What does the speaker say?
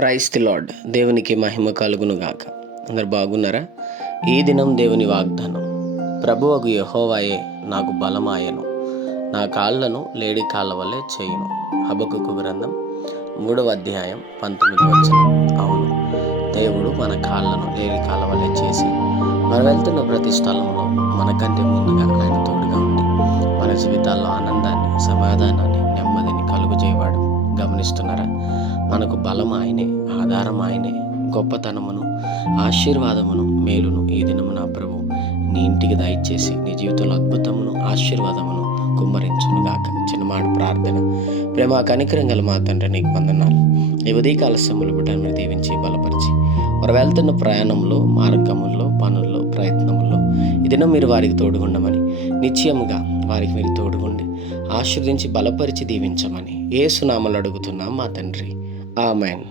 Praise the lord. దేవునికి మహిమ కలుగును గాక. అందరు బాగున్నారా? ఈ దినం దేవుని వాగ్దానం, ప్రభువగు యెహోవాయే నాకు బలమాయను, నా కాళ్ళను లేడి కాళ్ళ వలె చేయును. హబక్కూకు గ్రంథం 3వ అధ్యాయం 19వ వచనం. అవును, దేవుడు మన కాళ్ళను లేడి కాళ్ళ వలె చేసి మనం వెళ్తున్న ప్రతి స్థలంలో మనకంటే ముందుగా ఆయన తోడుగా ఉండి మన జీవితాల్లో ఆనందాన్ని, సమాధానాన్ని, నెమ్మదిని కలుగజేయవాడు. గమనిస్తున్నారా? మనకు బలం ఆయనే, ఆధారం ఆయనే. గొప్పతనమును, ఆశీర్వాదమును, మేలును ఈ దినము నా ప్రభు నీ ఇంటికి దయచేసి నీ జీవితంలో అద్భుతమును, ఆశీర్వాదమును కుమ్మరించునుగాక. చిన్నమాట ప్రార్థన. ప్రేమ కనికరం గల మా తండ్రి, నీకు వందనాలు. ఈ ఉదయకాల సమయంలో బిడ్డను మీరు దీవించి బలపరిచి వారు వెళ్తున్న ప్రయాణంలో, మార్గముల్లో, పనుల్లో, ప్రయత్నముల్లో ఈ దినం మీరు వారికి తోడుగుండమని, నిశ్చయముగా వారికి మీరు తోడుగుండి ఆశీర్వదించి బలపరిచి దీవించమని యేసు నామములో అడుగుతున్నాం మా తండ్రి. ఆమేన్.